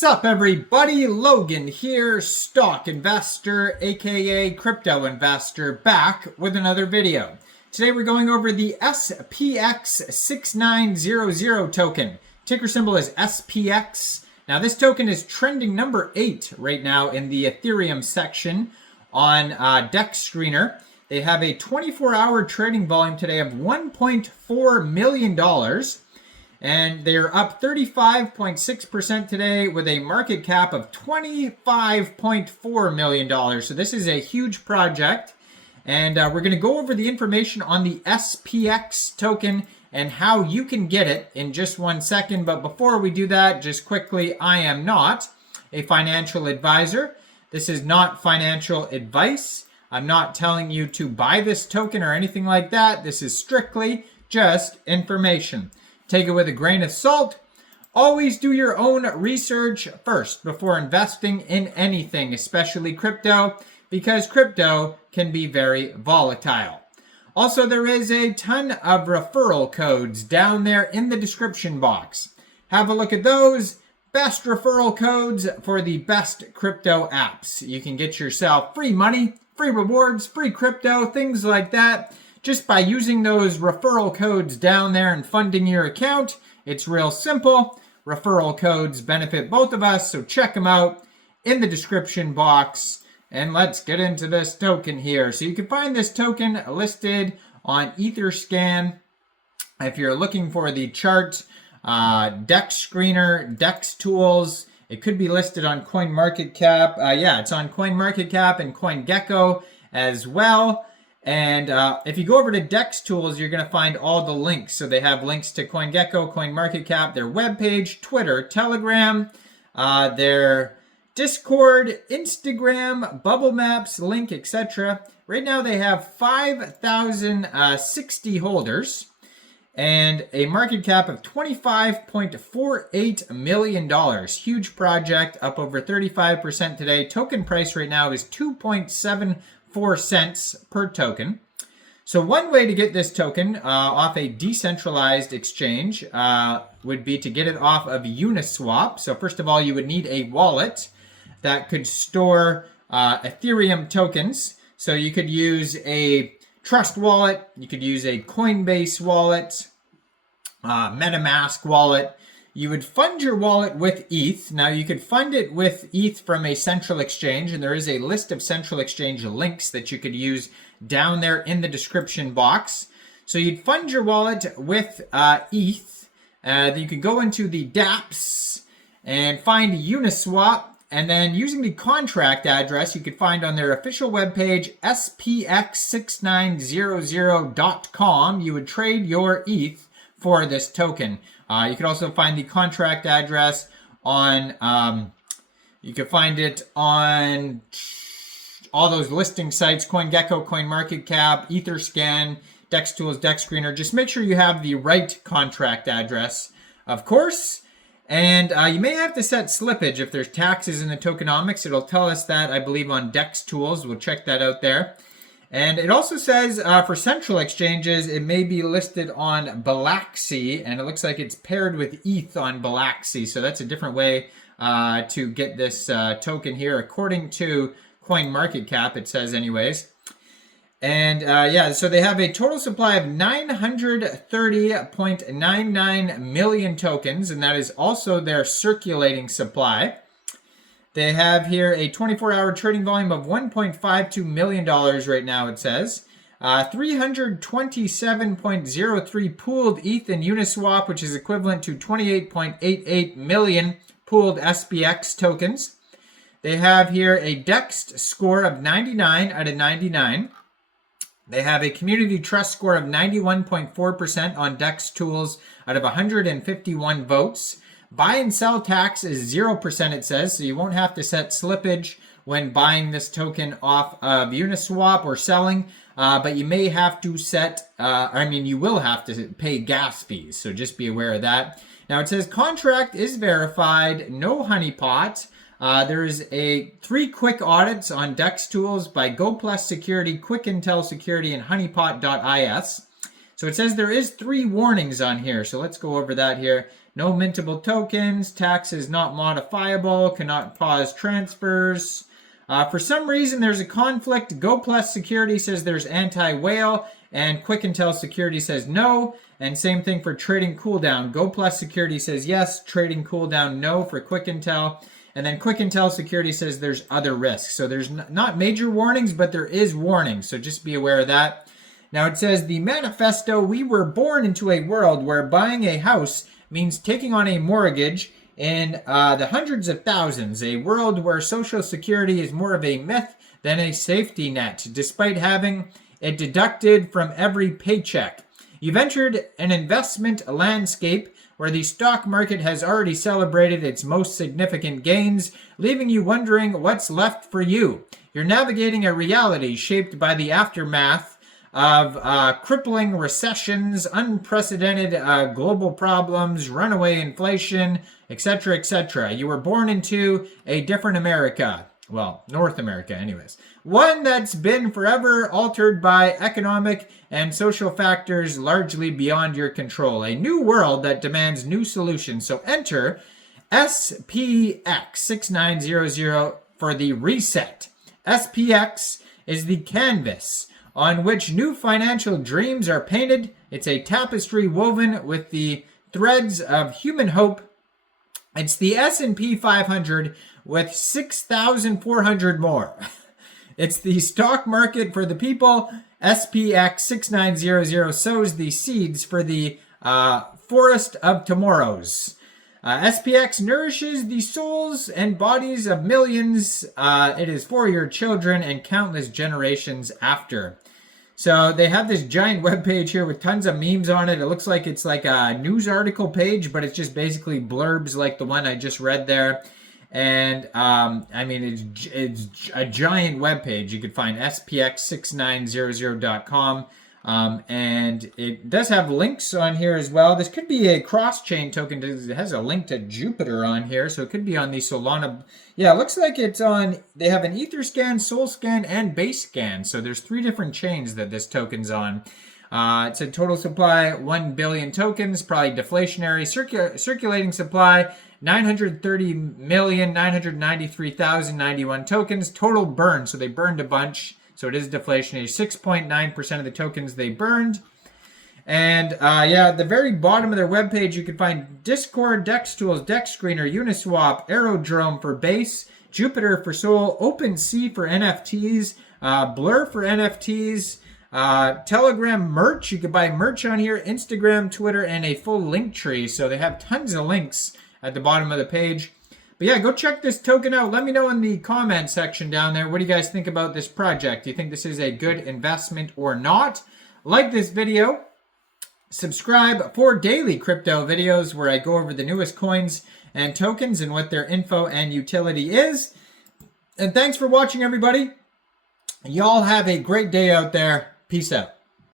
Sup everybody, Logan here, stock investor aka crypto investor, back with another video. Today we're going over the SPX6900 token. Ticker symbol is SPX. Now this token is trending number 8 right now in the Ethereum section on DEX Screener. They have a 24-hour trading volume today of $1.4 million. And they're up 35.6% today with a market cap of $25.4 million. So this is a huge project. And we're going to go over the information on the SPX token and how you can get it in just 1 second. But before we do that, just quickly, I am not a financial advisor. This is not financial advice. I'm not telling you to buy this token or anything like that. This is strictly just information. Take it with a grain of salt. Always do your own research first before investing in anything, especially crypto, because crypto can be very volatile. Also, there is a ton of referral codes down there in the description box. Have a look at those. Best referral codes for the best crypto apps. You can get yourself free money, free rewards, free crypto, things like that. Just by using those referral codes down there and funding your account. It's real simple. Referral codes benefit both of us, so check them out in the description box. And let's get into this token here. So you can find this token listed on Etherscan. If you're looking for the chart, DEX Screener, DEX Tools, it could be listed on CoinMarketCap. Yeah, it's on CoinMarketCap and CoinGecko as well. And if you go over to DEX Tools, you're going to find all the links. So they have links to CoinGecko, CoinMarketCap, their webpage, Twitter, Telegram, their Discord, Instagram, Bubble Maps, link, etc. Right now they have 5,060 holders and a market cap of $25.48 million. Huge project, up over 35% today. Token price right now is 2.74 cents per token. So one way to get this token off a decentralized exchange would be to get it off of Uniswap. So first of all, you would need a wallet that could store Ethereum tokens. So you could use a Trust wallet, you could use a Coinbase wallet, MetaMask wallet. You would fund your wallet with ETH. Now you could fund it with ETH from a central exchange, and there is a list of central exchange links that you could use down there in the description box. So you'd fund your wallet with ETH. Then you could go into the dApps and find Uniswap, and then using the contract address you could find on their official webpage, SPX6900.com, you would trade your ETH for this token. You could also find the contract address on, you could find it on all those listing sites, CoinGecko, CoinMarketCap, Etherscan, DEX Tools, DEX Screener. Just make sure you have the right contract address, of course. And you may have to set slippage if there's taxes in the tokenomics. It'll tell us that, I believe, on DEX Tools. We'll check that out there. And it also says for central exchanges, it may be listed on Bilaxy, and it looks like it's paired with ETH on Bilaxy. So that's a different way to get this token here, according to CoinMarketCap, it says anyways. And yeah, so they have a total supply of 930.99 million tokens, and that is also their circulating supply. They have here a 24-hour trading volume of $1.52 million right now, it says. 327.03 pooled ETH in Uniswap, which is equivalent to 28.88 million pooled SPX tokens. They have here a DEX score of 99 out of 99. They have a community trust score of 91.4% on DEX Tools out of 151 votes. Buy and sell tax is 0%, it says, so you won't have to set slippage when buying this token off of Uniswap or selling, but you may have to set, you will have to pay gas fees, so just be aware of that. Now it says contract is verified, no honeypot. There's 3 quick audits on DEX Tools by GoPlus Security, Quick Intel Security, and honeypot.is. So it says there is 3 warnings on here. So let's go over that here. no mintable tokens, tax is not modifiable, cannot pause transfers. For some reason, there's a conflict. Go Plus Security says there's anti-whale, and Quick Intel Security says no. And same thing for trading cooldown. Go Plus Security says yes, trading cooldown no for Quick Intel. And then Quick Intel Security says there's other risks. So there's not major warnings, but there is warnings. So just be aware of that. Now it says the manifesto, we were born into a world where buying a house means taking on a mortgage in the hundreds of thousands. A world where Social Security is more of a myth than a safety net, despite having it deducted from every paycheck. You've entered an investment landscape where the stock market has already celebrated its most significant gains, leaving you wondering what's left for you. You're navigating a reality shaped by the aftermath of crippling recessions, unprecedented global problems, runaway inflation, etc., etc. You were born into a different America. Well, North America anyways. One that's been forever altered by economic and social factors largely beyond your control. A new world that demands new solutions. So enter SPX6900 for the reset. SPX is the canvas on which new financial dreams are painted. It's a tapestry woven with the threads of human hope. It's the S&P 500 with 6,400 more. It's the stock market for the people. SPX6900 sows the seeds for the forest of tomorrows. SPX nourishes the souls and bodies of millions. It is for your children and countless generations after. So they have this giant web page here with tons of memes on it. It looks like it's like a news article page, but it's just basically blurbs like the one I just read there. And I mean, it's a giant web page. You could find spx6900.com. And it does have links on here as well. This could be a cross-chain token. It has a link to Jupiter on here, so it could be on the Solana. Yeah, it looks like it's on, they have an Etherscan, Solscan, and Basescan. So there's 3 different chains that this token's on. It's a total supply, 1 billion tokens, probably deflationary. Circulating supply, 930,993,091 tokens. Total burn, so they burned a bunch. So it is deflationary. 6.9% of the tokens they burned. And yeah, at the very bottom of their webpage, you can find Discord, Dex Tools, Dex Screener, Uniswap, Aerodrome for Base, Jupiter for Sol, OpenSea for NFTs, Blur for NFTs, Telegram merch. You can buy merch on here, Instagram, Twitter, and a full link tree. So they have tons of links at the bottom of the page. But yeah, go check this token out. Let me know in the comment section down there. What do you guys think about this project? Do you think this is a good investment or not? Like this video. Subscribe for daily crypto videos where I go over the newest coins and tokens and what their info and utility is. And thanks for watching, everybody. Y'all have a great day out there. Peace out.